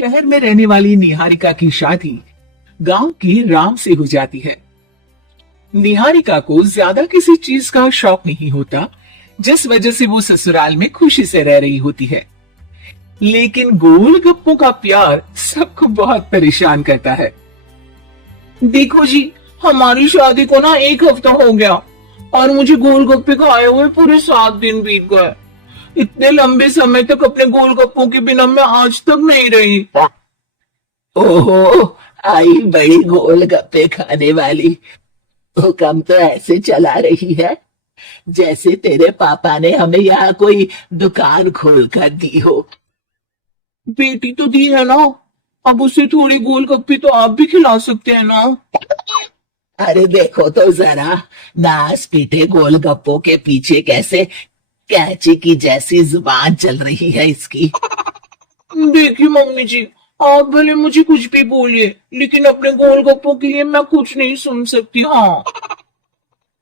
शहर में रहने वाली निहारिका की शादी गांव के राम से हो जाती है। निहारिका को ज्यादा किसी चीज का शौक नहीं होता, जिस वजह से वो ससुराल में खुशी से रह रही होती है। लेकिन गोलगप्पों का प्यार सबको बहुत परेशान करता है। देखो जी, हमारी शादी को ना 1 हफ्ता हो गया और मुझे गोलगप्पे खाए हुए पूरे 7 दिन बीत गए। इतने लंबे समय तक अपने गोलगप्पों के बिना मैं आज तक नहीं रही। ओहो, आई बड़ी गोलगप्पे खाने वाली। हुक्म तो ऐसे चला रही है जैसे तेरे पापा ने हमें यहाँ कोई दुकान खोल कर दी हो। बेटी तो दी है ना, अब उसे थोड़े गोलगप्पे तो आप भी खिला सकते हैं ना। अरे देखो तो जरा, नास पीटे गोलगप्पों के पीछे कैसे कैंची की जैसी जुबान चल रही है इसकी। देखिए मम्मी जी, आप भले मुझे कुछ भी बोलिए, लेकिन अपने गोलगप्पों के लिए मैं कुछ नहीं सुन सकती। हाँ,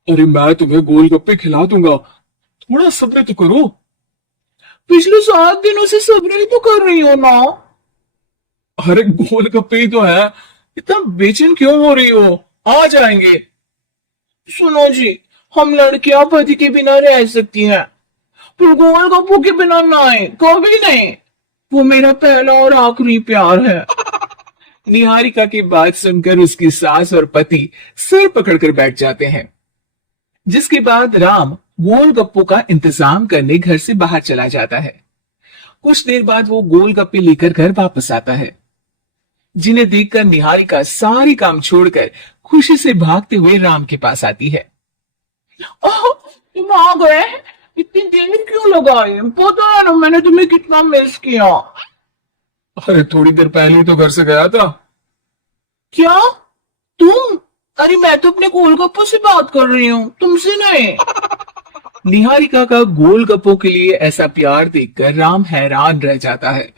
अरे मैं तुम्हें गोलगप्पे खिला दूंगा, थोड़ा सब्र तो करो। पिछले 7 दिनों से सब्र ही तो कर रही हो ना। अरे गोलगप्पे ही तो है, इतना बेचैन क्यों हो रही हो? आ जाएंगे। सुनो जी, हम लड़कियां पति के बिना रह सकती हैं, पर गोलगप्पों के बिना नहीं, कभी नहीं। वो मेरा पहला और आखिरी प्यार है। निहारिका की बात सुनकर उसकी सास और पति सिर पकड़कर बैठ जाते हैं। जिसके बाद राम गोलगप्पों का इंतजाम करने घर से बाहर चला जाता है। कुछ देर बाद वो गोलगप्पे लेकर घर वापस आता है, जिन्हें देखकर निहारिका सारी काम छोड़कर खुशी से भागते हुए राम के पास आती है। तुम आ गए? इतनी देर क्यों लगाई? पता है ना मैंने तुम्हें कितना मिस किया। अरे थोड़ी देर पहले ही तो घर से गया था। क्या तुम? अरे मैं तो अपने गोलगप्पों से बात कर रही हूँ, तुमसे नहीं। निहारिका का गोलगप्पों के लिए ऐसा प्यार देखकर राम हैरान रह जाता है।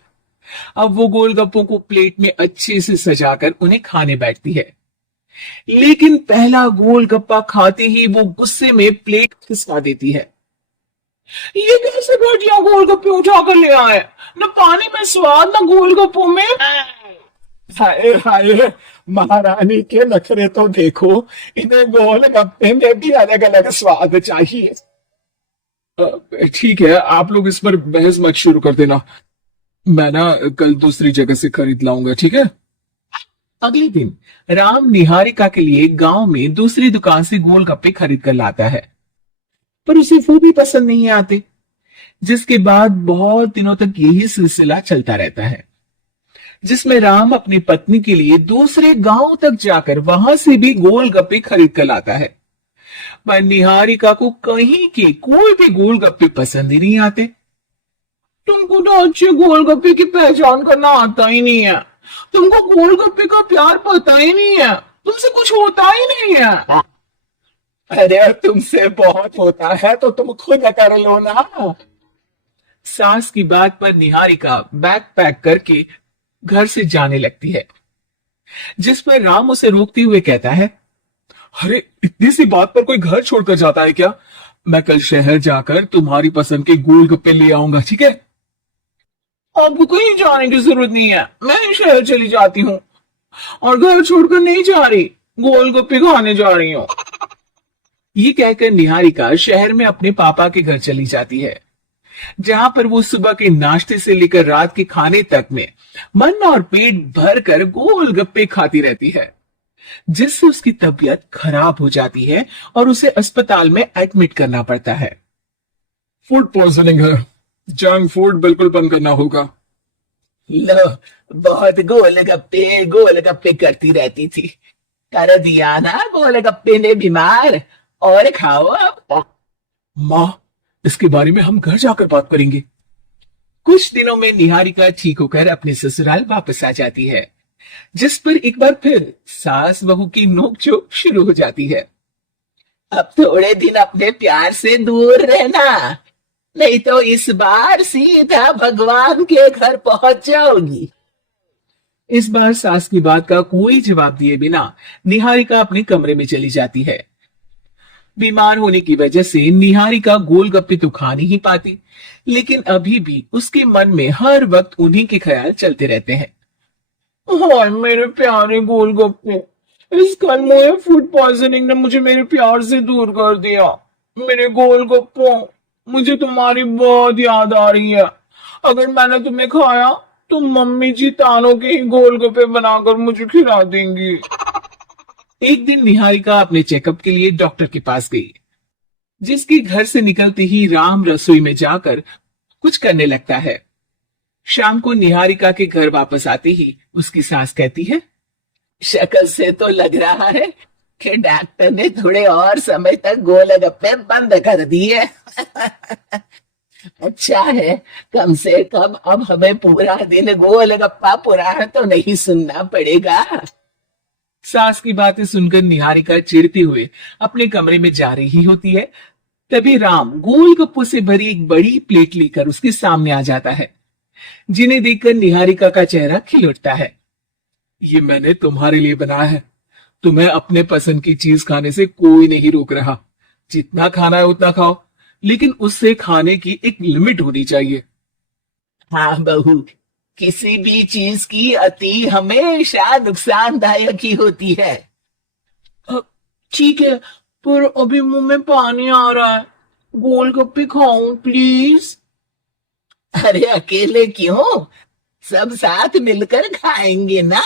अब वो गोलगप्पों को प्लेट में अच्छे से सजाकर उन्हें खाने बैठती है, लेकिन पहला गोलगप्पा खाते ही वो गुस्से में प्लेट खिसका देती है। ये कैसे घटिया गोलगप्पे उठा कर ले आए? न पानी में स्वाद, न गोलगप्पों में। हाय हाय, महारानी के नखरे तो देखो, इन्हें गोलगप्पे में भी अलग अलग स्वाद चाहिए। ठीक है, आप लोग इस पर बहस मत शुरू कर देना, मैं ना कल दूसरी जगह से खरीद लाऊंगा, ठीक है? अगले दिन राम निहारिका के लिए गांव में दूसरी दुकान से गोलगप्पे खरीद कर लाता है, पर उसे वो भी पसंद नहीं आते। जिसके बाद बहुत दिनों तक यही सिलसिला चलता रहता है, जिसमें राम अपनी पत्नी के लिए दूसरे गांव तक जाकर वहां से भी गोलगप्पे खरीद कर लाता है। पर निहारिका को कहीं के कोई भी गोलगप्पे पसंद ही नहीं आते। तुमको तो अच्छे गोलगप्पे की पहचान करना आता ही नहीं है, तुमको गोलगप्पे का प्यार पता ही नहीं है, तुमसे कुछ होता ही नहीं है। अरे तुमसे बहुत होता है तो तुम खुद कर लो ना। सास की बात पर निहारिका बैग पैक करके घर से जाने लगती है, जिस पर राम उसे रोकते हुए कहता है, अरे इतनी सी बात पर कोई घर छोड़कर जाता है क्या? मैं कल शहर जाकर तुम्हारी पसंद के गोलगप्पे ले आऊंगा, ठीक है? आपको कहीं जाने की जरूरत नहीं है, मैं ही शहर चली जाती हूँ और घर छोड़कर नहीं जा रही, गोलगप्पे खाने जा रही हूँ। ये कहकर निहारिका शहर में अपने पापा के घर चली जाती है, जहां पर वो सुबह के नाश्ते से लेकर रात के खाने तक में मन और पेट भरकर गोलगप्पे खाती रहती है, जिससे उसकी तबीयत खराब हो जाती है और उसे अस्पताल में एडमिट करना पड़ता है। फूड पॉइजनिंग है, जंक फूड बिल्कुल बंद करना होगा। लो, बहुत गोलगप्पे गोलगप्पे करती रहती थी, कर दिया ना गोलगप्पे ने बीमार। और खाओ अब। माँ, इसके बारे में हम घर जाकर बात करेंगे। कुछ दिनों में निहारिका ठीक होकर अपने ससुराल वापस आ जाती है, जिस पर एक बार फिर सास बहू की नोकझोंक शुरू हो जाती है। अब थोड़े दिन अपने प्यार से दूर रहना, नहीं तो इस बार सीधा भगवान के घर पहुंच जाओगी। इस बार सास की बात का कोई जवाब दिए बिना निहारिका अपने कमरे में चली जाती है। बीमार होने की वजह से निहारिका गोलगप्पे तो खा नहीं पाती, लेकिन अभी भी उसके मन में हर वक्त उन्हीं के ख्याल चलते रहते हैं हाय मेरे प्यारे गोलगप्पे, इस कल मुझे फूड पॉइजनिंग ने मुझे मेरे प्यार से दूर कर दिया। मेरे गोलगप्पों, मुझे तुम्हारी बहुत याद आ रही है। अगर मैंने तुम्हें खाया तो मम्मी जी तानों के ही गोलगप्पे बनाकर मुझे खिला देंगी। एक दिन निहारिका अपने चेकअप के लिए डॉक्टर के पास गई, जिसके घर से निकलते ही राम रसोई में जाकर कुछ करने लगता है। शाम को निहारिका के घर वापस आते ही उसकी सास कहती है, शक्ल से तो लग रहा है कि डॉक्टर ने थोड़े और समय तक गोलगप्पे बंद कर दिए। अच्छा है, कम से कम अब हमें पूरा दिन गोलगप्पा पुराण तो नहीं सुनना पड़ेगा। सास की बातें सुनकर निहारिका चिढ़ते हुए अपने कमरे में जा रही होती है। तभी राम गोलगप्पों से भरी एक बड़ी प्लेट लेकर उसके सामने आ जाता है, जिन्हें देखकर निहारिका का चेहरा खिल उठता है। ये मैंने तुम्हारे लिए बनाया है। तुम्हें अपने पसंद की चीज खाने से कोई नहीं रोक रहा। जितना खाना है उतना खाओ, लेकिन उससे खाने की एक लिमिट होनी चाहिए। हाँ बहू, किसी भी चीज की अति हमेशा नुकसानदायक ही होती है। ठीक है, पर अभी मुंह में पानी आ रहा है। गोलगप्पे खाऊं प्लीज? अरे अकेले क्यों, सब साथ मिलकर खाएंगे ना।